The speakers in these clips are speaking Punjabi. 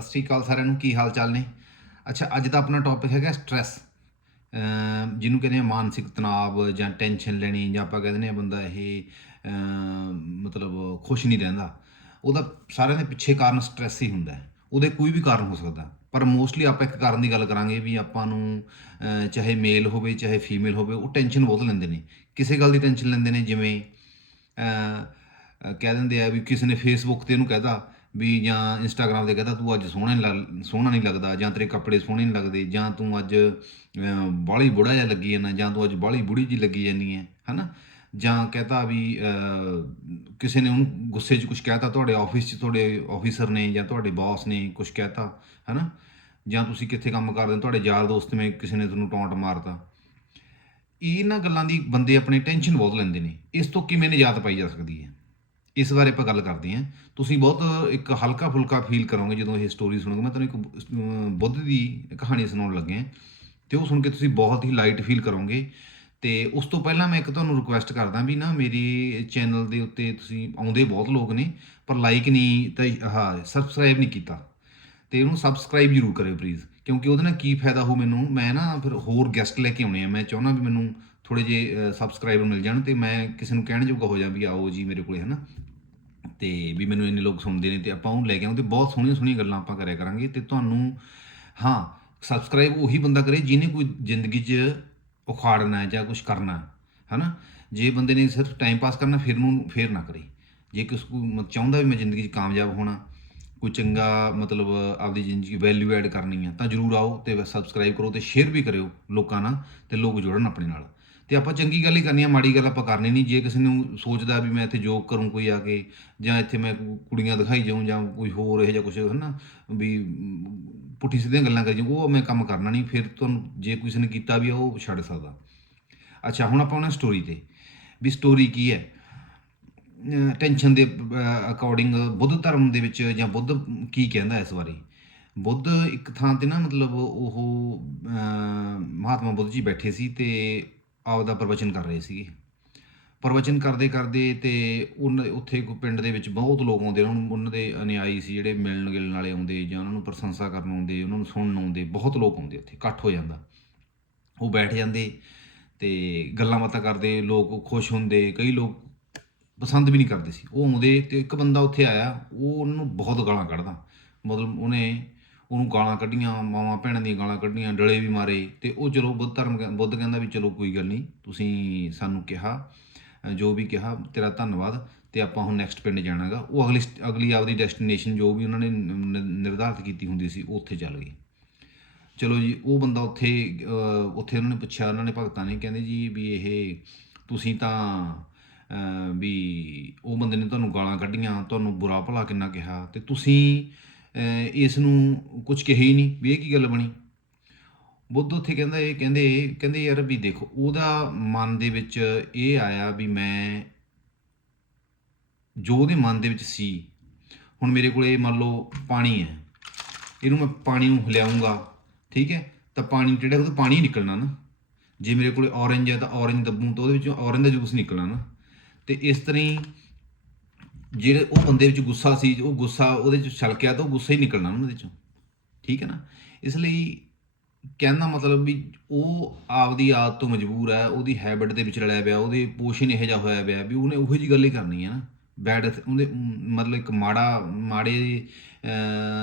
ਸਤਿ ਸ਼੍ਰੀ ਅਕਾਲ ਸਾਰਿਆਂ ਨੂੰ, ਕੀ ਹਾਲ ਚਾਲ ਨੇ? ਅੱਛਾ, ਅੱਜ ਦਾ ਆਪਣਾ ਟੌਪਿਕ ਹੈਗਾ ਸਟ्रेस ਜਿਹਨੂੰ ਕਹਿੰਦੇ ਆ ਮਾਨਸਿਕ ਤਣਾਅ ਜਾਂ ਟੈਨਸ਼ਨ ਲੈਣੀ ਜਾਂ ਆਪਾਂ ਕਹਿੰਦੇ ਨੇ ਬੰਦਾ ਇਹ ਮਤਲਬ ਖੁਸ਼ ਨਹੀਂ ਰਹਿੰਦਾ। ਉਹਦਾ ਸਾਰਿਆਂ ਦੇ ਪਿੱਛੇ ਕਾਰਨ ਸਟ्रेस ਹੀ ਹੁੰਦਾ ਉਹਦੇ ਕੋਈ ਵੀ ਕਾਰਨ ਹੋ ਸਕਦਾ। ਪਰ ਮੋਸਟਲੀ ਆਪਾਂ ਇੱਕ ਕਾਰਨ ਦੀ ਗੱਲ ਕਰਾਂਗੇ ਵੀ ਆਪਾਂ ਨੂੰ ਚਾਹੇ ਮੇਲ ਹੋਵੇ, ਚਾਹੇ ਫੀਮੇਲ ਹੋਵੇ, ਉਹ ਟੈਨਸ਼ਨ ਬਹੁਤ ਲੈਂਦੇ ਨੇ। ਕਿਸੇ ਗੱਲ ਦੀ ਟੈਨਸ਼ਨ ਲੈਂਦੇ ਨੇ, ਜਿਵੇਂ ਕਹਿ ਦਿੰਦੇ ਆ ਵੀ ਕਿਸੇ ਨੇ ਫੇਸਬੁੱਕ ਤੇ ਉਹਨੂੰ ਕਹਿਦਾ ਵੀ ਜਾਂ ਇੰਸਟਾਗ੍ਰam ਤੇ ਕਹਿਤਾ ਤੂੰ ਅੱਜ ਸੋਹਣਾ ਲੱਗ- ਸੋਹਣਾ ਨਹੀਂ ਲੱਗਦਾ, ਜਾਂ ਤੇਰੇ ਕੱਪੜੇ ਸੋਹਣੇ ਨਹੀਂ ਲੱਗਦੇ, ਜਾਂ ਤੂੰ ਅੱਜ ਬਾਲੀ ਬੁੜਾ ਜਿਹਾ ਲੱਗੀ ਜਾਂਦਾ, ਜਾਂ ਤੂੰ ਅੱਜ ਬਾਲੀ ਬੁੜੀ ਜੀ ਲੱਗੀ ਜਾਂਦੀ ਹੈ। ਹਨਾ? ਜਾਂ ਕਹਤਾ ਵੀ ਕਿਸੇ ਨੇ ਉਹਨੂੰ ਗੁੱਸੇ 'ਚ ਕੁਝ ਕਹਿਤਾ, ਤੁਹਾਡੇ ਆਫਿਸ 'ਚ ਤੁਹਾਡੇ ਆਫੀਸਰ ਨੇ ਜਾਂ ਤੁਹਾਡੇ ਬਾਸ ਨੇ ਕੁਝ ਕਹਿਤਾ? ਹਨਾ? ਜਾਂ ਤੁਸੀਂ ਕਿੱਥੇ ਕੰਮ ਕਰਦੇ ਹੋ? ਤੁਹਾਡੇ ਯਾਰ ਦੋਸਤ ਨੇ ਕਿਸੇ ਨੇ ਤੁਹਾਨੂੰ ਟੌਂਟ ਮਾਰਤਾ? ਇਹਨਾਂ ਗੱਲਾਂ ਦੀ ਬੰਦੇ ਆਪਣੀ ਟੈਨਸ਼ਨ ਬਹੁਤ ਲੈਂਦੇ ਨੇ। ਇਸ ਤੋਂ ਕਿਵੇਂ ਨਿਜਾਤ ਪਾਈ ਜਾ ਸਕਦੀ ਹੈ? ਇਸ ਬਾਰੇ ਆਪਾਂ ਗੱਲ ਕਰਦੇ ਹਾਂ। ਤੁਸੀਂ ਬਹੁਤ ਇੱਕ ਹਲਕਾ ਫੁਲਕਾ ਫੀਲ ਕਰੋਗੇ ਜਦੋਂ ਇਹ ਸਟੋਰੀ ਸੁਣੋਗੇ। ਮੈਂ ਤੁਹਾਨੂੰ ਇੱਕ ਅਮ, ਬੁੱਧ ਦੀ ਕਹਾਣੀ ਸੁਣਾਉਣ ਲੱਗਿਆ। ਤੇ ਉਹ ਸੁਣ ਕੇ ਤੁਸੀਂ ਬਹੁਤ ਹੀ ਲਾਈਟ ਫੀਲ ਕਰੋਗੇ। ਤੇ ਉਸ ਤੋਂ ਪਹਿਲਾਂ ਮੈਂ ਇੱਕ ਤੁਹਾਨੂੰ ਰਿਕੁਐਸਟ ਕਰਦਾ ਵੀ ਨਾ ਮੇਰੇ ਚੈਨਲ ਦੇ ਉੱਤੇ ਤੁਸੀਂ ਆਉਂਦੇ ਬਹੁਤ ਲੋਕ ਨੇ ਪਰ ਲਾਈਕ ਨਹੀਂ ਤਾਂ ਹਾਂ ਸਬਸਕ੍ਰਾਈਬ ਨਹੀਂ ਕੀਤਾ। ਤੇ ਉਹਨੂੰ ਸਬਸਕ੍ਰਾਈਬ ਜ਼ਰੂਰ ਕਰਿਓ ਪਲੀਜ਼ ਕਿਉਂਕਿ ਉਹਦੇ ਨਾਲ ਕੀ ਫਾਇਦਾ ਹੋ ਮੈਨੂੰ? ਮੈਂ ਨਾ ਫਿਰ ਹੋਰ ਗੈਸਟ ਲੈ ਕੇ ਆਉਣੇ ਆ। ਮੈਂ ਚਾਹੁੰਦਾ ਵੀ ਮੈਨੂੰ ਥੋੜੇ ਜੇ ਸਬਸਕ੍ਰਾਈਬਰ ਮਿਲ ਜਾਣ ਤੇ ਮੈਂ ਕਿਸੇ ਨੂੰ ਕਹਿਣ ਜੋਗਾ ਹੋ ਜਾ ਵੀ ਆਓ ਜੀ ਮੇਰੇ ਕੋਲੇ ਹਨਾ? ਤੇ ਵੀ ਮੈਨੂੰ ਇੰਨੇ ਲੋਕ ਸੁਣਦੇ ਨੇ ਤੇ ਆਪਾਂ ਉਹਨੂੰ ਲੈ ਕੇ ਆਉਂਦੇ ਬਹੁਤ ਸੋਹਣੀਆਂ ਸੋਹਣੀਆਂ ਗੱਲਾਂ ਆਪਾਂ ਕਰਿਆ ਕਰਾਂਗੇ ਤੇ ਤੁਹਾਨੂੰ ਹਾਂ ਸਬਸਕ੍ਰਾਈਬ ਉਹੀ ਬੰਦਾ ਕਰੇ ਜਿਹਨੇ ਕੋਈ ਜ਼ਿੰਦਗੀ 'ਚ ਉਖਾੜਨਾ ਹੈ ਜਾਂ ਕੁਝ ਕਰਨਾ ਹੈ, ਹਨਾ? ਜੇ ਬੰਦੇ ਨੇ ਸਿਰਫ ਟਾਈਮ ਪਾਸ ਕਰਨਾ ਫਿਰ ਨੂੰ ਫੇਰ ਨਾ ਕਰੇ। ਜੇ ਕਿਸ ਕੋਈ ਚਾਹੁੰਦਾ ਵੀ ਮੈਂ ਜ਼ਿੰਦਗੀ 'ਚ ਕਾਮਯਾਬ ਹੋਣਾ ਕੋਈ ਚੰਗਾ ਮਤਲਬ ਆਪਦੀ ਜ਼ਿੰਦਗੀ ਵੈਲਿਊ ਐਡ ਕਰਨੀ ਆ ਤਾਂ ਜਰੂਰ ਆਓ ਤੇ ਸਬਸਕ੍ਰਾਈਬ ਕਰੋ ਤੇ ਸ਼ੇਅਰ ਵੀ ਕਰਿਓ ਲੋਕਾਂ ਨਾਲ ਤੇ ਲੋਕ ਜੁੜਨ ਆਪਣੇ ਨਾਲ। ਤੇ ਆਪਾਂ ਚੰਗੀ ਗੱਲ ਹੀ ਕਰਨੀ ਆ, ਮਾੜੀ ਗੱਲ ਆਪਾਂ ਕਰਨੀ ਨਹੀਂ। ਜੇ ਕਿਸੇ ਨੂੰ ਸੋਚਦਾ ਵੀ ਮੈਂ ਇੱਥੇ ਜੋਕ ਕਰੂੰ ਕੋਈ ਆ ਕੇ, ਜਾਂ ਇੱਥੇ ਮੈਂ ਕੁੜੀਆਂ ਦਿਖਾਈ ਜਾਊਂ, ਜਾਂ ਕੋਈ ਹੋਰ ਇਹ ਜਾਂ ਕੁਝ ਹਨਾ, ਵੀ ਪੁੱਠੀ ਸਿੱਧੀਆਂ ਗੱਲਾਂ ਕਰੀ ਜਾਊਂ, ਉਹ ਮੈਂ ਕੰਮ ਕਰਨਾ ਨਹੀਂ। ਫਿਰ ਤੁਹਾਨੂੰ ਜੇ ਕਿਸੇ ਨੇ ਕੀਤਾ ਵੀ ਉਹ ਛੱਡ ਸਕਦਾ। ਅੱਛਾ, ਹੁਣ ਆਪਾਂ ਉਹਨਾਂ ਸਟੋਰੀ ਤੇ। ਵੀ ਸਟੋਰੀ ਕੀ ਹੈ? ਟੈਨਸ਼ਨ ਦੇ ਅਕੋਰਡਿੰਗ ਬੁੱਧ ਧਰਮ ਦੇ ਵਿੱਚ ਜਾਂ ਬੁੱਧ ਕੀ ਕਹਿੰਦਾ ਇਸ ਬਾਰੇ? ਬੁੱਧ ਇੱਕ ਥਾਂ ਤੇ ਨਾ ਮਤਲਬ ਉਹ ਮਹਾਤਮਾ ਬੁੱਧ ਜੀ ਬੈਠੇ ਸੀ ਤੇ ਆਪਦਾ ਪ੍ਰਵਚਨ ਕਰ ਰਹੇ ਸੀਗੇ। ਪ੍ਰਵਚਨ ਕਰਦੇ ਕਰਦੇ ਤੇ ਉਹਨਾਂ ਉੱਥੇ ਕੋਈ ਪਿੰਡ ਦੇ ਵਿੱਚ ਬਹੁਤ ਲੋਕ ਆਉਂਦੇ ਉਹਨਾਂ ਉਹਨਾਂ ਦੇ ਅਨਿਆਈ ਸੀ ਜਿਹੜੇ ਮਿਲਣ ਗਿਲਣ ਵਾਲੇ ਆਉਂਦੇ ਜਾਂ ਉਹਨਾਂ ਨੂੰ ਪ੍ਰਸ਼ੰਸਾ ਕਰਨ ਆਉਂਦੇ ਉਹਨਾਂ ਨੂੰ ਸੁਣਨ ਆਉਂਦੇ, ਬਹੁਤ ਲੋਕ ਆਉਂਦੇ ਉੱਥੇ, ਇਕੱਠ ਹੋ ਜਾਂਦਾ। ਉਹ ਬੈਠ ਜਾਂਦੇ ਤੇ ਗੱਲਾਂ ਬਾਤਾਂ ਕਰਦੇ, ਲੋਕ ਖੁਸ਼ ਹੁੰਦੇ, ਕਈ ਲੋਕ ਪਸੰਦ ਵੀ ਨਹੀਂ ਕਰਦੇ ਸੀ। ਉਹ ਆਉਂਦੇ ਤੇ ਇੱਕ ਬੰਦਾ ਉੱਥੇ ਆਇਆ, ਉਹ ਉਹਨੂੰ ਬਹੁਤ ਗਾਲਾਂ ਕੱਢਦਾ। ਮਤਲਬ ਉਹਨੇ ਉਹਨੂੰ ਗਾਲਾਂ ਕੱਢੀਆਂ, ਮਾਵਾਂ ਭੈਣਾਂ ਦੀਆਂ ਗਾਲਾਂ ਕੱਢੀਆਂ, ਡਲੇ ਵੀ ਮਾਰੇ ਤੇ ਉਹ ਚਲੋ ਬੁੱਧ ਧਰਮ ਕਹਿ- ਬੁੱਧ ਕਹਿੰਦਾ ਵੀ ਚਲੋ ਕੋਈ ਗੱਲ ਨਹੀਂ, ਤੁਸੀਂ ਸਾਨੂੰ ਕਿਹਾ ਜੋ ਵੀ ਕਿਹਾ, ਤੇਰਾ ਧੰਨਵਾਦ ਤੇ ਆਪਾਂ ਹੁਣ ਨੈਕਸਟ ਪਿੰਡ ਜਾਣਾਗਾ। ਉਹ ਅਗਲੀ ਅਗਲੀ ਆਪਦੀ ਡੈਸਟੀਨੇਸ਼ਨ ਜੋ ਵੀ ਉਹਨਾਂ ਨੇ ਨ- ਨ- ਕੀਤੀ ਹੁੰਦੀ ਸੀ, ਉਹ ਉੱਥੇ ਚੱਲ ਗਏ ਚਲੋ ਜੀ, ਉਹ ਬੰਦਾ ਉੱਥੇ ਉੱਥੇ ਉਹਨਾਂ ਨੇ ਪੁੱਛਿਆ, ਉਹਨਾਂ ਨੇ ਭਗਤਾਂ ਨੇ, ਕਹਿੰਦੇ ਜੀ ਵੀ ਇਹ ਤੁਸੀਂ ਤਾਂ ਵੀ ਉਹ ਬੰਦੇ ਨੇ ਤੁਹਾਨੂੰ ਗਾਲਾਂ ਕੱਢੀਆਂ, ਤੁਹਾਨੂੰ ਬੁਰਾ ਭਲਾ ਕਿੰਨਾ ਕਿਹਾ, ਤੇ ਤੁਸੀਂ ਇਸ ਨੂੰ ਕੁਝ ਕਿਹਾ ਹੀ ਨਹੀਂ ਵੀ ਇਹ ਕੀ ਗੱਲ ਬਣੀ। ਬੁੱਧ ਉੱਥੇ ਕਹਿੰਦਾ ਇਹ ਕਹਿੰਦੇ ਕਹਿੰਦੇ ਯਾਰ ਵੀ ਦੇਖੋ, ਉਹਦਾ ਮਨ ਦੇ ਵਿੱਚ ਇਹ ਆਇਆ ਵੀ ਮੈਂ ਜੋ ਉਹਦੇ ਮਨ ਦੇ ਵਿੱਚ ਸੀ, ਹੁਣ ਮੇਰੇ ਕੋਲੇ ਮੰਨ ਲਓ ਪਾਣੀ ਹੈ, ਇਹਨੂੰ ਮੈਂ ਪਾਣੀ ਨੂੰ ਹਿਲਾਉਂਗਾ ਠੀਕ ਹੈ? ਤਾਂ ਪਾਣੀ ਜਿਹੜਾ ਉਹਦਾ ਪਾਣੀ ਨਿਕਲਣਾ ਨਾ, ਜੇ ਮੇਰੇ ਕੋਲੇ ਔਰੰਜ ਹੈ ਤਾਂ ਔਰੰਜ ਦੱਬੂ ਤਾਂ ਉਹਦੇ ਵਿੱਚੋਂ ਔਰੰਜ ਦਾ ਜੂਸ ਨਿਕਲਣਾ ਨਾ। ਤੇ ਇਸ ਤਰ੍ਹਾਂ ਹੀ ਜਿਹੜੇ ਉਹ ਬੰਦੇ ਵਿੱਚ ਗੁੱਸਾ ਸੀ, ਉਹ ਗੁੱਸਾ ਉਹਦੇ ਚ ਛਲਕਿਆ ਤਾਂ ਉਹ ਗੁੱਸਾ ਹੀ ਨਿਕਲਣਾ ਨਾ ਉਹਦੇ ਚੋਂ। ਠੀਕ ਹੈ ਨਾ? ਇਸ ਲਈ ਕਹਿੰਦਾ ਮਤਲਬ ਵੀ ਉਹ ਆਪਦੀ ਆਦਤ ਤੋਂ ਮਜਬੂਰ ਹੈ, ਉਹਦੀ ਹੈਬਿਟ ਦੇ ਵਿੱਚ ਰਲਿਆ ਪਿਆ, ਉਹਦੇ ਪੋਸ਼ਣ ਇਹੋ ਜਿਹਾ ਹੋਇਆ ਪਿਆ ਵੀ ਉਹਨੇ ਉਹੋ ਜੀ ਗੱਲ ਹੀ ਕਰਨੀ ਹੈ ਨਾ। ਬੈਡ ਉਹਦੇ ਮਤਲਬ ਇੱਕ ਮਾੜਾ, ਮਾੜੇ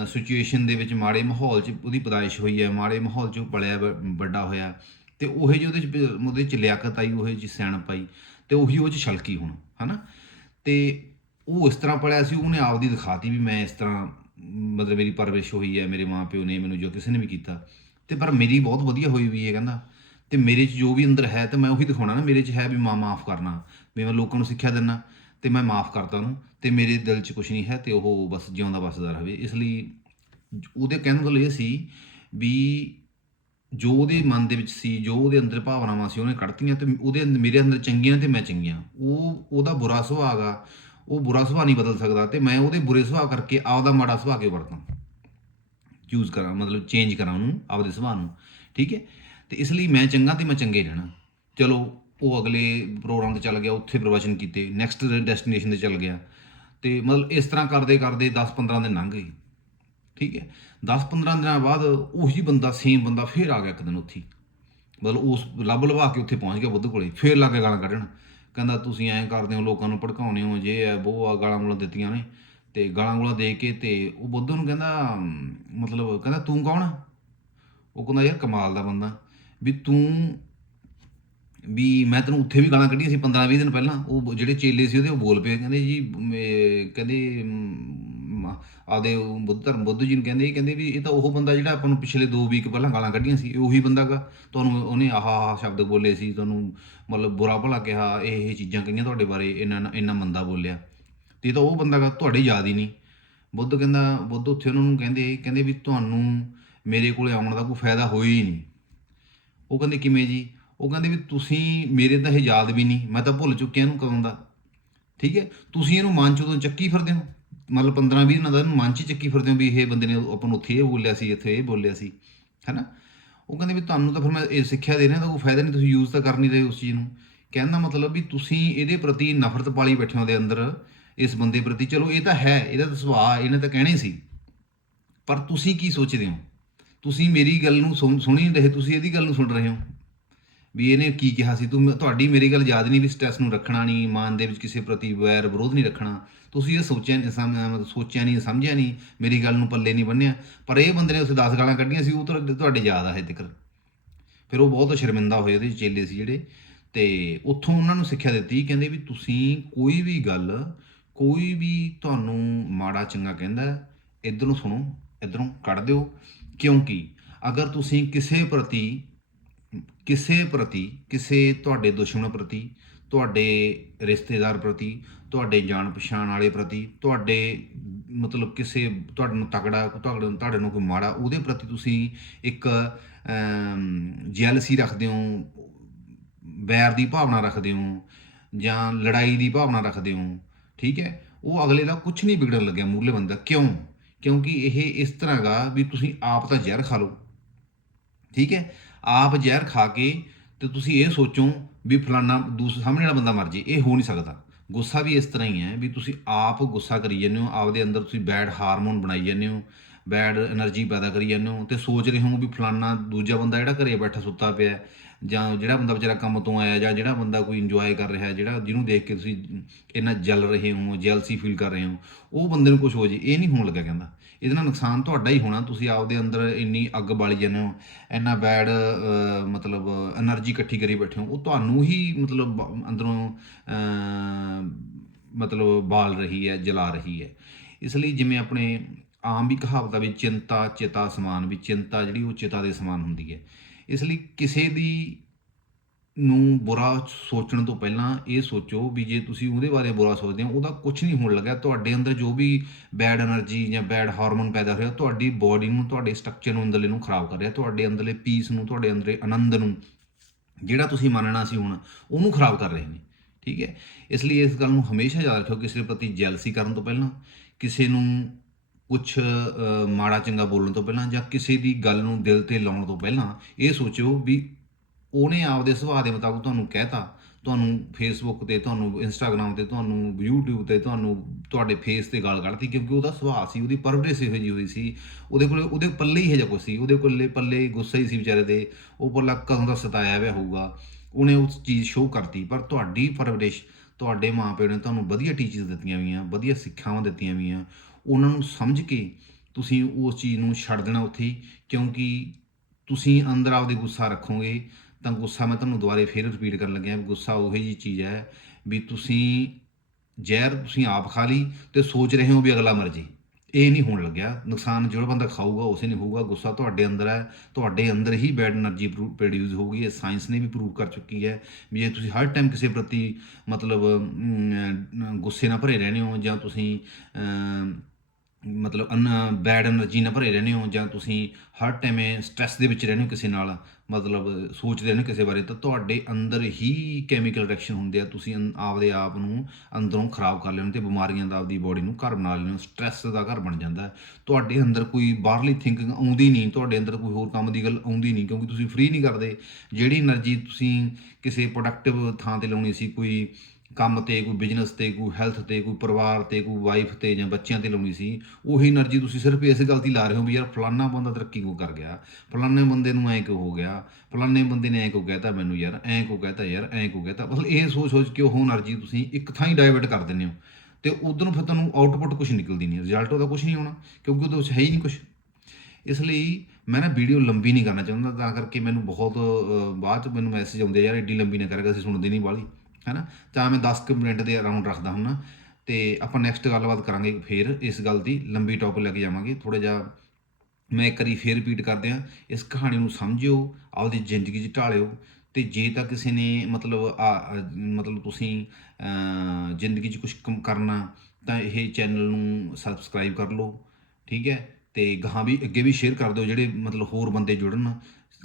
ਸਿਚੁਏਸ਼ਨ ਦੇ ਵਿੱਚ ਮਾੜੇ ਮਾਹੌਲ 'ਚ ਉਹਦੀ ਪਦਾਇਸ਼ ਹੋਈ ਹੈ, ਮਾੜੇ ਮਾਹੌਲ 'ਚ ਉਹ ਪਲਿਆ ਵ- ਵੱਡਾ ਹੋਇਆ। ਤੇ ਉਹੇ ਜਿਹੇ ਉਹਦੇ 'ਚ ਉਹਦੇ 'ਚ ਲਿਆਕਤ ਆਈ, ਉਹੇ ਜਿਹੀ ਸਿਆਣਪ ਆਈ, ਤੇ ਉਹੀ ਉਹ 'ਚ ਛਲਕੀ ਹੁਣ, ਹਨਾ? ਤੇ ਉਹ ਇਸ ਤਰ੍ਹਾਂ ਪੜਿਆ ਸੀ, ਉਹਨੇ ਆਪਦੀ ਦਿਖਾਤੀ ਵੀ ਮੈਂ ਇਸ ਤਰ੍ਹਾਂ, ਮਤਲਬ ਮੇਰੀ ਪਰਵਰਿਸ਼ ਹੋਈ ਹੈ, ਮੇਰੇ ਮਾਪਿਓ ਨੇ ਮੈਨੂੰ ਜੋ ਕਿਸੇ ਨੇ ਵੀ ਕੀਤਾ। ਤੇ ਪਰ ਮੇਰੀ ਬਹੁਤ ਵਧੀਆ ਹੋਈ ਵੀ ਹੈ, ਕਹਿੰਦਾ। ਤੇ ਮੇਰੇ 'ਚ ਜੋ ਵੀ ਅੰਦਰ ਹੈ, ਤੇ ਮੈਂ ਉਹੀ ਦਿਖਾਉਣਾ ਨਾ, ਮੇਰੇ 'ਚ ਹੈ ਵੀ ਮਾਂ ਮਾਫ ਕਰਨਾ। ਵੀ ਮੈਂ ਲੋਕਾਂ ਨੂੰ ਸਿੱਖਿਆ ਦਿੰਨਾ, ਤੇ ਮੈਂ ਮਾਫ ਕਰਤਾ ਉਹਨੂੰ। ਤੇ ਮੇਰੇ ਦਿਲ 'ਚ ਕੁਝ ਨਹੀਂ ਹੈ, ਤੇ ਉਹ ਬਸ ਜਿਉਂਦਾ ਵਸਦਾ ਰਹੇ। ਇਸ ਲਈ ਉਹਦੇ ਕਹਿਣ ਦਾ ਗੱਲ ਇਹ ਸੀ ਵੀ ਜੋ ਉਹਦੇ ਮਨ ਦੇ ਵਿੱਚ ਸੀ, ਜੋ ਉਹਦੇ ਅੰਦਰ ਭਾਵਨਾਵਾਂ ਸੀ, ਉਹਨੇ ਕੱਢਤੀਆਂ ਤੇ ਉਹਦੇ ਅੰਦਰ ਮੇਰੇ ਅੰਦਰ ਚੰਗੀਆਂ ਤੇ ਮੈਂ ਚੰਗੀਆਂ। ਉਹ, ਉਹਦਾ ਬੁਰਾ ਸੁਭਾਅ ਆ ਉਹ ਬੁਰਾ ਸੁਭਾਅ ਨਹੀਂ ਬਦਲ ਸਕਦਾ ਤੇ ਮੈਂ ਉਹਦੇ ਬੁਰੇ ਸੁਭਾਅ ਕਰਕੇ ਆਪਦਾ ਮਾੜਾ ਸੁਭਾਅ ਕੇ ਵਰਤਾਂ? ਚੂਜ਼ ਕਰਾਂ, ਮਤਲਬ ਚੇਂਜ ਕਰਾਂ ਉਹਨੂੰ, ਆਪਦੇ ਸੁਭਾਅ ਨੂੰ, ਠੀਕ ਹੈ? ਤੇ ਇਸ ਲਈ ਮੈਂ ਚੰਗਾ ਤੇ ਮੈਂ ਚੰਗੇ ਰਹਿਣਾ। ਚਲੋ, ਉਹ ਅਗਲੇ ਪ੍ਰੋਗਰਾਮ ਤੇ ਚੱਲ ਗਿਆ, ਉੱਥੇ ਪ੍ਰਵਚਨ ਕੀਤੇ ਨੈਕਸਟ ਡੈਸਟੀਨੇਸ਼ਨ ਤੇ ਚੱਲ ਗਿਆ। ਤੇ ਮਤਲਬ ਇਸ ਤਰ੍ਹਾਂ ਕਰਦੇ ਕਰਦੇ 10 15 ਦਿਨ ਲੰਘ ਗਏ। ਠੀਕ ਹੈ? 10-15 ਦਿਨਾਂ ਬਾਅਦ ਉਹੀ ਬੰਦਾ ਸੇਮ ਬੰਦਾ ਫੇਰ ਆ ਗਿਆ ਇੱਕ ਦਿਨ ਉੱਥੇ ਮਤਲਬ ਉਸ ਲੱਭ ਲਵਾ ਕੇ ਉੱਥੇ ਪਹੁੰਚ ਗਿਆ ਬੁੱਧ ਕੋਲੇ, ਫੇਰ ਲੱਗ ਗਿਆ ਗਾਲਾਂ ਕੱਢਣ। ਕਹਿੰਦਾ ਤੁਸੀਂ ਐਂ ਕਰਦੇ ਹੋ, ਲੋਕਾਂ ਨੂੰ ਭੜਕਾਉਂਦੇ ਹੋ, ਜੇ ਹੈ ਉਹ ਆ ਗਾਲਾਂ ਗੂਲਾਂ ਦਿੱਤੀਆਂ ਨੇ। ਤੇ ਗਾਲਾਂ ਗੂਲਾਂ ਦੇ ਕੇ ਤੇ ਉਹ ਬੁੱਧ ਨੂੰ ਕਹਿੰਦਾ ਮਤਲਬ ਕਹਿੰਦਾ, ਤੂੰ ਕੌਣ ਉਹ ਕਹਿੰਦਾ, ਯਾਰ ਕਮਾਲ ਦਾ ਬੰਦਾ। ਵੀ ਤੂੰ, ਵੀ ਮੈਂ ਤੈਨੂੰ ਉੱਥੇ ਵੀ ਗਾਲਾਂ ਕੱਢੀਆਂ ਸੀ 15 20 ਦਿਨ ਪਹਿਲਾਂ। ਉਹ ਜਿਹੜੇ ਚੇਲੇ ਸੀ ਉਹਦੇ ਉਹ ਬੋਲ ਪਏ। ਕਹਿੰਦੇ ਜੀ ਕਹਿੰਦੇ ਆਪਦੇ ਬੁੱਧ ਧਰਮ ਬੁੱਧ ਜੀ ਨੂੰ ਕਹਿੰਦੇ, ਇਹ ਕਹਿੰਦੇ ਵੀ ਇਹ ਤਾਂ ਉਹ ਬੰਦਾ ਜਿਹੜਾ ਆਪਾਂ ਨੂੰ ਪਿਛਲੇ 2 ਵੀਕ ਪਹਿਲਾਂ ਗਾਲਾਂ ਕੱਢੀਆਂ ਸੀ, ਇਹ ਉਹੀ ਬੰਦਾ ਗਾ। ਤੁਹਾਨੂੰ ਉਹਨੇ ਆਹ ਆਹ ਸ਼ਬਦ ਬੋਲੇ ਸੀ, ਤੁਹਾਨੂੰ ਮਤਲਬ ਬੁਰਾ ਭਲਾ ਕਿਹਾ, ਇਹ ਇਹ ਚੀਜ਼ਾਂ ਕਹੀਆਂ ਤੁਹਾਡੇ ਬਾਰੇ, ਇੰਨਾ ਇੰਨਾ ਮੰਦਾ ਬੋਲਿਆ। ਤੇ ਇਹ ਤਾਂ ਉਹ ਬੰਦਾ ਗਾ, ਤੁਹਾਡੇ ਯਾਦ ਹੀ ਨਹੀਂ। ਬੁੱਧ ਕਹਿੰਦਾ, ਬੁੱਧ ਉੱਥੇ ਉਹਨਾਂ ਨੂੰ ਕਹਿੰਦੇ ਕਹਿੰਦੇ ਵੀ ਤੁਹਾਨੂੰ ਮੇਰੇ ਕੋਲੇ ਆਉਣ ਦਾ ਕੋਈ ਫਾਇਦਾ ਹੋਇਆ ਹੀ ਨਹੀਂ। ਉਹ ਕਹਿੰਦੇ ਕਿਵੇਂ ਜੀ? ਉਹ ਕਹਿੰਦੇ ਵੀ ਤੁਸੀਂ ਮੇਰੇ ਤਾਂ ਇਹ ਯਾਦ ਵੀ ਨਹੀਂ, ਮੈਂ ਤਾਂ ਭੁੱਲ ਚੁੱਕਿਆ ਇਹਨੂੰ ਕਦੋਂ ਦਾ। ਠੀਕ ਹੈ? ਤੁਸੀਂ ਇਹਨੂੰ ਮਨ ਚੋਂ ਤੋਂ ਚੱਕੀ ਫਿਰਦੇ ਹੋ। ਮਤਲਬ 15 20 ਦਿਨਾਂ ਦਾ ਮਨ ਚ ਚੱਕੀ ਫਿਰਦੇ ਹੋ ਵੀ ਇਹ ਬੰਦੇ ਨੇ ਆਪਾਂ ਨੂੰ ਉੱਥੇ ਇਹ ਬੋਲਿਆ ਸੀ, ਇੱਥੇ ਇਹ ਬੋਲਿਆ ਸੀ, ਹੈਨਾ? ਉਹ ਕਹਿੰਦੇ ਵੀ ਤੁਹਾਨੂੰ ਤਾਂ ਫਿਰ ਮੈਂ ਇਹ ਸਿੱਖਿਆ ਦੇ ਰਿਹਾ, ਤਾਂ ਕੋਈ ਫਾਇਦਾ ਨਹੀਂ ਤੁਸੀਂ ਯੂਜ਼ ਤਾਂ ਕਰ ਨਹੀਂ ਰਹੇ ਉਸ ਚੀਜ਼ ਨੂੰ। ਕਹਿਣ ਦਾ ਮਤਲਬ ਵੀ ਤੁਸੀਂ ਇਹਦੇ ਪ੍ਰਤੀ ਨਫ਼ਰਤ ਪਾਲੀ ਬੈਠੇ ਹੋ ਦੇ ਅੰਦਰ, ਇਸ ਬੰਦੇ ਪ੍ਰਤੀ। ਚਲੋ ਇਹ ਤਾਂ ਹੈ, ਇਹਦਾ ਤਾਂ ਸੁਭਾਅ, ਇਹਨੇ ਤਾਂ ਕਹਿਣਾ ਹੀ ਸੀ। ਪਰ ਤੁਸੀਂ ਕੀ ਸੋਚਦੇ ਹੋ? ਤੁਸੀਂ ਮੇਰੀ ਗੱਲ ਨੂੰ ਸੁਣ, ਸੁਣੀ ਰਹੇ, ਤੁਸੀਂ ਇਹਦੀ ਗੱਲ ਨੂੰ ਸੁਣ ਰਹੇ ਹੋ। ਵੀ ਇਹਨੇ ਕੀ ਕਿਹਾ ਸੀ? ਤੂੰ ਤੁਹਾਡੀ ਮੇਰੀ ਗੱਲ ਯਾਦ ਨਹੀਂ ਵੀ ਸਟ੍ਰੈਸ ਨੂੰ ਰੱਖਣਾ ਨਹੀਂ, ਮਨ ਦੇ ਵਿੱਚ ਕਿਸੇ ਪ੍ਰਤੀ ਵੈਰ ਵਿਰੋਧ ਨਹੀਂ ਰੱਖਣਾ। ਤੁਸੀਂ ਇਹ ਸੋਚਿਆ ਨਹੀਂ ਸਮ- ਮਤਲਬ ਸੋਚਿਆ ਨਹੀਂ, ਸਮਝਿਆ ਨਹੀਂ, ਮੇਰੀ ਗੱਲ ਨੂੰ ਪੱਲੇ ਨਹੀਂ ਬੰਨਿਆ। ਪਰ ਇਹ ਬੰਦੇ ਨੇ ਉਸੇ 10 ਗਾਲਾਂ ਕੱਢੀਆਂ ਸੀ, ਉਹ ਤੁਹਾਡੇ ਤੁਹਾਡੇ ਯਾਦ ਆ ਹਜੇ ਤੱਕ। ਫਿਰ ਉਹ ਬਹੁਤ ਸ਼ਰਮਿੰਦਾ ਹੋਏ ਉਹਦੇ ਚੇਲੇ ਸੀ ਜਿਹੜੇ। ਤੇ ਉੱਥੋਂ ਉਹਨਾਂ ਨੂੰ ਸਿੱਖਿਆ ਦਿੱਤੀ, ਕਹਿੰਦੇ ਵੀ ਤੁਸੀਂ ਕੋਈ ਵੀ ਗੱਲ, ਕੋਈ ਵੀ ਤੁਹਾਨੂੰ ਮਾੜਾ ਚੰਗਾ ਕਹਿੰਦਾ, ਇਧਰੋਂ ਸੁਣੋ, ਇਧਰੋਂ ਕੱਢ ਦਿਓ। ਕਿਉਂਕਿ ਅਗਰ ਤੁਸੀਂ ਕਿਸੇ ਪ੍ਰਤੀ ਕਿਸੇ ਪ੍ਰਤੀ, ਕਿਸੇ ਤੁਹਾਡੇ ਦੁਸ਼ਮਣ ਪ੍ਰਤੀ, ਤੁਹਾਡੇ ਰਿਸ਼ਤੇਦਾਰ ਪ੍ਰਤੀ, ਤੁਹਾਡੇ ਜਾਣ ਪਛਾਣ ਵਾਲੇ ਪ੍ਰਤੀ, ਤੁਹਾਡੇ ਮਤਲਬ ਕਿਸੇ ਤੁਹਾਡੇ ਨੂੰ ਤਕੜਾ, ਤੁਹਾਡੇ ਨੂੰ ਤੁਹਾਡੇ ਨੂੰ ਕੋਈ ਮਾੜਾ, ਉਹਦੇ ਪ੍ਰਤੀ ਤੁਸੀਂ ਇੱਕ ਜੈਲਸੀ ਰੱਖਦੇ ਹੋ, ਵੈਰ ਦੀ ਭਾਵਨਾ ਰੱਖਦੇ ਹੋ, ਜਾਂ ਲੜਾਈ ਦੀ ਭਾਵਨਾ ਰੱਖਦੇ ਹੋ, ਠੀਕ ਹੈ? ਉਹ ਅਗਲੇ ਦਾ ਕੁਝ ਨਹੀਂ ਵਿਗੜਨ ਲੱਗਿਆ ਮੂਰਲੇ ਬੰਦਾ ਕਿਉਂ? ਕਿਉਂਕਿ ਇਹ ਇਸ ਤਰ੍ਹਾਂ ਗਾ ਵੀ ਤੁਸੀਂ ਆਪ ਤਾਂ ਜ਼ਹਿਰ ਖਾ ਲਓ। ਠੀਕ ਹੈ? ਆਪ ਜ਼ਹਿਰ ਖਾ ਕੇ ਤੇ ਤੁਸੀਂ ਇਹ ਸੋਚੋ ਵੀ ਫਲਾਣਾ ਦੂਸਰੇ ਸਾਹਮਣੇ ਵਾਲਾ ਬੰਦਾ ਮਰ ਜੇ, ਇਹ ਹੋ ਨਹੀਂ ਸਕਦਾ। ਗੁੱਸਾ ਵੀ ਇਸ ਤਰ੍ਹਾਂ ਹੀ ਹੈ ਵੀ ਤੁਸੀਂ ਆਪ ਗੁੱਸਾ ਕਰੀ ਜਾਂਦੇ ਹੋ, ਆਪਦੇ ਅੰਦਰ ਤੁਸੀਂ ਬੈਡ ਹਾਰਮੋਨ ਬਣਾਈ ਜਾਂਦੇ ਹੋ ਬੈਡ એનર્ਜੀ ਪੈਦਾ ਕਰੀ ਜਾਂਦੇ ਹੋ ਤੇ ਸੋਚ ਰਹੇ ਹੋ ਵੀ ਫਲਾਣਾ ਦੂਜਾ ਬੰਦਾ ਜਿਹੜਾ ਘਰੇ ਬੈਠਾ ਸੁੱਤਾ ਪਿਆ ਜਾਂ ਜਿਹੜਾ ਬੰਦਾ ਵਿਚਾਰਾ ਕੰਮ ਤੋਂ ਆਇਆ ਜਾਂ ਜਿਹੜਾ ਬੰਦਾ ਕੋਈ ਇੰਜੋਏ ਕਰ ਰਿਹਾ, ਜਿਹੜਾ ਜਿਹਨੂੰ ਦੇਖ ਕੇ ਤੁਸੀਂ ਇੰਨਾ ਜਲ ਰਹੇ ਹੋ ਜੈਲਸੀ ਫੀਲ ਕਰ ਰਹੇ ਹੋ, ਉਹ ਬੰਦੇ ਨੂੰ ਕੁਝ ਹੋ ਜੇ, ਇਹ ਨਹੀਂ ਹੋਣ ਲੱਗਾ ਕਹਿੰਦਾ। ਇਹਦੇ ਨਾਲ ਨੁਕਸਾਨ ਤੁਹਾਡਾ ਹੀ ਹੋਣਾ, ਤੁਸੀਂ ਆਪਦੇ ਅੰਦਰ ਇੰਨੀ ਅੱਗ ਬਾਲੀ ਜਾਂਦੇ ਹੋ, ਇੰਨਾ ਬੈਡ ਮਤਲਬ એનર્ਜੀ ਇਕੱਠੀ ਕਰੀ ਬੈਠੇ ਹੋ, ਉਹ ਤੁਹਾਨੂੰ ਹੀ ਮਤਲਬ ਅੰਦਰੋਂ ਮਤਲਬ ਬਾਲ ਰਹੀ ਹੈ, ਜਲਾ ਰਹੀ ਹੈ। ਇਸ ਲਈ ਜਿਵੇਂ ਆਪਣੇ ਆਮ ਵੀ ਕਹਾਵਤਾਂ ਵਿੱਚ ਚਿੰਤਾ, ਚਿਤਾ ਸਮਾਨ, ਵੀ ਚਿੰਤਾ ਜਿਹੜੀ ਉਹ ਚਿਤਾ ਦੇ ਸਮਾਨ ਹੁੰਦੀ ਹੈ। ਇਸ ਲਈ ਕਿਸੇ ਦੀ ਨੂੰ ਬੁਰਾ ਸੋਚਣ ਤੋਂ ਪਹਿਲਾਂ ਇਹ ਸੋਚੋ ਵੀ ਜੇ ਤੁਸੀਂ ਉਹਦੇ ਬਾਰੇ ਬੁਰਾ ਸੋਚਦੇ ਹੋ, ਉਹਦਾ ਕੁਝ ਨਹੀਂ ਹੋਣ ਲੱਗਾ ਤੁਹਾਡੇ ਅੰਦਰ ਜੋ ਵੀ ਬੈਡ એનર્ਜੀ ਜਾਂ ਬੈਡ ਹਾਰਮੋਨ ਪੈਦਾ ਹੋ ਰਿਹਾ ਤੁਹਾਡੀ ਬਾਡੀ ਨੂੰ, ਤੁਹਾਡੇ ਸਟਰਕਚਰ ਨੂੰ, ਅੰਦਰਲੇ ਨੂੰ ਖਰਾਬ ਕਰ ਰਿਹਾ। ਤੁਹਾਡੇ ਅੰਦਰਲੇ ਪੀਸ ਨੂੰ, ਤੁਹਾਡੇ ਅੰਦਰੇ ਆਨੰਦ ਨੂੰ, ਜਿਹੜਾ ਤੁਸੀਂ ਮੰਨਣਾ ਸੀ ਹੁਣ, ਉਹਨੂੰ ਖਰਾਬ ਕਰ ਰਹੇ ਨੇ। ਠੀਕ ਹੈ? ਇਸ ਲਈ ਇਸ ਗੱਲ ਨੂੰ ਹਮੇਸ਼ਾ ਯਾਦ ਰੱਖਿਓ ਕਿਸੇ ਪ੍ਰਤੀ ਜੈਲਸੀ ਕਰਨ ਤੋਂ ਪਹਿਲਾਂ, ਕਿਸੇ ਨੂੰ ਕੁਝ ਮਾੜਾ ਚੰਗਾ ਬੋਲਣ ਤੋਂ ਪਹਿਲਾਂ ਜਾਂ ਕਿਸੇ ਦੀ ਗੱਲ ਨੂੰ ਦਿਲ ਤੇ ਲਾਉਣ ਤੋਂ ਪਹਿਲਾਂ ਇਹ ਸੋਚਿਓ ਵੀ ਉਹਨੇ ਆਪਦੇ ਸੁਭਾਅ ਦੇ ਮੁਤਾਬਕ ਤੁਹਾਨੂੰ ਕਹਿਤਾ, ਤੁਹਾਨੂੰ ਫੇਸਬੁੱਕ ਤੇ, ਤੁਹਾਨੂੰ ਇੰਸਟਾਗ੍ਰam ਤੇ, ਤੁਹਾਨੂੰ YouTube ਤੇ, ਤੁਹਾਨੂੰ ਤੁਹਾਡੇ ਫੇਸ ਤੇ ਗੱਲ ਕੱਢਤੀ, ਕਿਉਂਕਿ ਉਹਦਾ ਸੁਭਾਅ ਸੀ, ਉਹਦੀ ਪਰਵਰਿਸ਼ ਇਹੋ ਜਿਹੀ ਹੋਈ ਸੀ। ਉਹਦੇ ਕੋਲ, ਉਹਦੇ ਪੱਲੇ ਹੀ ਇਹ ਜਿਹਾ ਕੁਛ ਸੀ, ਉਹਦੇ ਕੋਲੇ ਪੱਲੇ ਗੁੱਸਾ ਹੀ ਸੀ ਵਿਚਾਰੇ ਦੇ, ਉਹ ਪੱਲਾ ਕਦੋਂ ਦਾ ਸਤਾਇਆ ਹੋਇਆ ਹੋਊਗਾ। ਉਹਨੇ ਉਸ ਚੀਜ਼ ਸ਼ੋਅ ਕਰਤੀ, ਪਰ ਤੁਹਾਡੀ ਪਰਵਰਿਸ਼, ਤੁਹਾਡੇ ਮਾਪਿਆਂ ਨੇ ਤੁਹਾਨੂੰ ਵਧੀਆ ਟੀਚਰਸ ਦਿੱਤੀਆਂ ਹੋਈਆਂ, ਵਧੀਆ ਸਿੱਖਿਆਵਾਂ ਦਿੱਤੀਆਂ ਹੋਈਆਂ। ਉਹਨਾਂ ਨੂੰ ਸਮਝ ਕੇ ਤੁਸੀਂ ਉਸ ਚੀਜ਼ ਨੂੰ ਛੱਡ ਦੇਣਾ ਉੱਥੇ ਹੀ, ਕਿਉਂਕਿ ਤੁਸੀਂ ਅੰਦਰ ਆਪਦੇ ਗੁੱਸਾ ਰੱਖੋਗੇ ਤਾਂ ਗੁੱਸਾ ਮੈਂ ਤੁਹਾਨੂੰ ਦੁਬਾਰੇ ਫੇਰ ਰਿਪੀਟ ਕਰਨ ਲੱਗਿਆ ਵੀ ਗੁੱਸਾ ਉਹ ਜੀ ਚੀਜ਼ ਹੈ ਵੀ ਤੁਸੀਂ ਜ਼ਹਿਰ ਤੁਸੀਂ ਆਪ ਖਾ ਲਈ ਤੇ ਸੋਚ ਰਹੇ ਹੋ ਵੀ ਅਗਲਾ ਮਰ ਜੇ ਇਹ ਨਹੀਂ ਹੋਣ ਲੱਗਿਆ। ਨੁਕਸਾਨ ਜਿਹੜਾ ਬੰਦਾ ਖਾਊਗਾ, ਉਸੇ ਨਹੀਂ ਹੋਊਗਾ। ਗੁੱਸਾ ਤੁਹਾਡੇ ਅੰਦਰ ਹੈ, ਤੁਹਾਡੇ ਅੰਦਰ ਹੀ ਬੈਡ એનર્ਜੀ ਪ੍ਰੋਡਿਊਸ ਹੋਊਗੀ। ਇਹ ਸਾਇੰਸ ਨੇ ਵੀ ਪ੍ਰੂਵ ਕਰ ਚੁੱਕੀ ਹੈ ਵੀ ਜੇ ਤੁਸੀਂ ਹਰ ਟਾਈਮ ਕਿਸੇ ਪ੍ਰਤੀ ਮਤਲਬ ਗੁੱਸੇ ਨਾਲ ਭਰੇ ਰਹਿੰਦੇ ਹੋ ਜਾਂ ਤੁਸੀਂ ਮਤਲਬ ਅਨ ਬੈਡ એનર્ਜੀ ਨਾਲ ਭਰੇ ਰਹਿੰਦੇ ਹੋ ਜਾਂ ਤੁਸੀਂ ਹਰ ਟਾਈਮੇ ਸਟ्रेस ਦੇ ਵਿੱਚ ਰਹਿੰਦੇ ਹੋ ਕਿਸੇ ਨਾਲ, ਮਤਲਬ ਸੋਚਦੇ ਰਹਿੰਦੇ ਕਿਸੇ ਬਾਰੇ, ਤਾਂ ਤੁਹਾਡੇ ਅੰਦਰ ਹੀ ਕੈਮੀਕਲ ਰਿਐਕਸ਼ਨ ਹੁੰਦੇ ਆ, ਤੁਸੀਂ ਆਪਦੇ ਆਪ ਨੂੰ ਅੰਦਰੋਂ ਖਰਾਬ ਕਰ ਲੈਂਦੇ ਤੇ ਬਿਮਾਰੀਆਂ ਦਾ ਆਪਦੀ ਬਾਡੀ ਨੂੰ ਘਰ ਬਣਾ ਲੈਂਦੇ ਸਟ्रेस ਦਾ ਘਰ ਬਣ ਜਾਂਦਾ। ਤੁਹਾਡੇ ਅੰਦਰ ਕੋਈ ਬਾਹਰਲੀ ਥਿੰਕਿੰਗ ਆਉਂਦੀ ਨਹੀਂ, ਤੁਹਾਡੇ ਅੰਦਰ ਕੋਈ ਹੋਰ ਕੰਮ ਦੀ ਗੱਲ ਆਉਂਦੀ ਨਹੀਂ, ਕਿਉਂਕਿ ਤੁਸੀਂ ਫ੍ਰੀ ਨਹੀਂ ਕਰਦੇ। ਜਿਹੜੀ એનર્ਜੀ ਤੁਸੀਂ ਕਿਸੇ ਪ੍ਰੋਡਕਟਿਵ ਥਾਂ ਤੇ ਲਾਉਣੀ ਸੀ, ਕੋਈ ਕੰਮ ਤੇ ਕੋਈ ਬਿਜ਼ਨਸ ਤੇ, ਕੋਈ ਹੈਲਥ ਤੇ, ਕੋਈ ਪਰਿਵਾਰ ਤੇ, ਕੋਈ ਵਾਈਫ ਤੇ ਜਾਂ ਬੱਚਿਆਂ ਤੇ ਲਾਉਣੀ ਸੀ, ਉਹੀ એનર્ਜੀ ਤੁਸੀਂ ਸਿਰਫ ਇਸ ਗੱਲ ਦੀ ਲਾ ਰਹੇ ਹੋ ਵੀ ਯਾਰ ਫਲਾਨਾ ਬੰਦਾ ਤਰੱਕੀ ਕੋ ਕਰ ਗਿਆ? ਫਲਾਨੇ ਬੰਦੇ ਨੂੰ ਐ ਕਿਉਂ ਹੋ ਗਿਆ? ਫਲਾਨੇ ਬੰਦੇ ਨੇ ਐ ਕਿਉਂ ਕਹਿਤਾ ਮੈਨੂੰ ਯਾਰ? ਐ ਕਿਉਂ ਕਹਿਤਾ ਯਾਰ? ਐ ਕਿਉਂ ਕਹਿਤਾ? ਮਤਲਬ ਇਹ ਸੋਚ ਸੋਚ ਕੇ ਉਹ એનર્ਜੀ ਤੁਸੀਂ ਇੱਕ ਥਾਂ ਹੀ ਡਾਇਵਰਟ ਕਰ ਦਿੰਦੇ ਹੋ ਤੇ ਉਦੋਂ ਫਿਰ ਤੁਹਾਨੂੰ ਆਊਟਪੁੱਟ ਕੁਝ ਨਿਕਲਦੀ ਨਹੀਂ ਰਿਜ਼ਲਟ ਉਹਦਾ ਕੁਝ ਨਹੀਂ ਆਉਣਾ ਕਿਉਂਕਿ ਉਹਦੇ ਵਿੱਚ ਹੈ ਹੀ ਨਹੀਂ ਕੁਝ ਇਸ ਲਈ ਮੈਂ ਨਾ ਵੀਡੀਓ ਲੰਬੀ ਨਹੀਂ ਕਰਨਾ ਚਾਹੁੰਦਾ, ਤਾਂ ਕਰਕੇ ਮੈਨੂੰ ਬਹੁਤ ਬਾਅਦ ਚ ਮੈਨੂੰ ਮੈਸੇਜ ਆਉਂਦੇ ਯਾਰ ਏਡੀ ਲੰਬੀ ਨਾ ਕਰੇਗਾ ਅਸੀਂ ਸੁਣਦੇ ਨਹੀਂ ਬਾਲੀ। ਹੈਨਾ? ਤਾਂ ਮੈਂ 10 ਕੁ ਮਿੰਟ ਦੇ ਅਰਾਊਂਡ ਰੱਖਦਾ ਹੁੰਨਾ। ਤੇ ਆਪਾਂ ਨੈਕਸਟ ਗੱਲਬਾਤ ਕਰਾਂਗੇ ਫੇਰ, ਇਸ ਗੱਲ ਦੀ। ਲੰਬੀ ਟੌਪਿਕ ਲੈ ਕੇ ਜਾਵਾਂਗੇ। ਥੋੜਾ ਜਿਹਾ ਮੈਂ ਇੱਕ ਵਾਰੀ ਫੇਰ ਰਿਪੀਟ ਕਰਦੇ ਆ ਇਸ ਕਹਾਣੀ ਨੂੰ ਸਮਝਿਓ, ਆਪਦੀ ਜ਼ਿੰਦਗੀ 'ਚ ਢਾਲਿਓ। ਤੇ ਜੇ ਤਾਂ ਕਿਸੇ ਨੇ ਮਤਲਬ ਆ, ਮਤਲਬ ਤੁਸੀਂ ਜ਼ਿੰਦਗੀ 'ਚ ਕੁਝ ਕਰਨਾ, ਤਾਂ ਇਹ ਚੈਨਲ ਨੂੰ ਸਬਸਕ੍ਰਾਈਬ ਕਰ ਲਓ। ਠੀਕ ਹੈ? ਤੇ ਗਾਹਾਂ ਵੀ ਅੱਗੇ ਵੀ ਸ਼ੇਅਰ ਕਰ ਦਿਓ ਜਿਹੜੇ ਮਤਲਬ ਹੋਰ ਬੰਦੇ ਜੁੜਨ।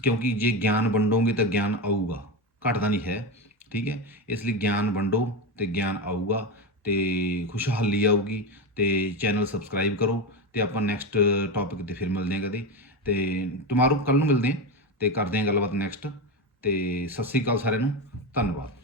ਕਿਉਂਕਿ ਜੇ ਗਿਆਨ ਵੰਡੋਗੇ ਤਾਂ ਗਿਆਨ ਆਊਗਾ। ਘਟਦਾ ਨਹੀਂ ਹੈ। ਠੀਕ ਹੈ? ਇਸ ਲਈ ਗਿਆਨ ਵੰਡੋ ਤੇ ਗਿਆਨ ਆਊਗਾ ਤੇ ਖੁਸ਼ਹਾਲੀ ਆਊਗੀ ਤੇ ਚੈਨਲ ਸਬਸਕ੍ਰਾਈਬ ਕਰੋ ਤੇ ਆਪਾਂ ਨੈਕਸਟ ਟੌਪਿਕ ਤੇ ਫਿਰ ਮਿਲਦੇ ਹਾਂ ਕਦੇ। ਤੇ ਟੁਮਾਰੋ ਕੱਲ ਨੂੰ ਮਿਲਦੇ ਹਾਂ ਤੇ ਕਰਦੇ ਹਾਂ ਗੱਲਬਾਤ ਨੈਕਸਟ ਤੇ ਸਤਿ ਸ੍ਰੀ ਅਕਾਲ ਸਾਰਿਆਂ ਨੂੰ, ਧੰਨਵਾਦ।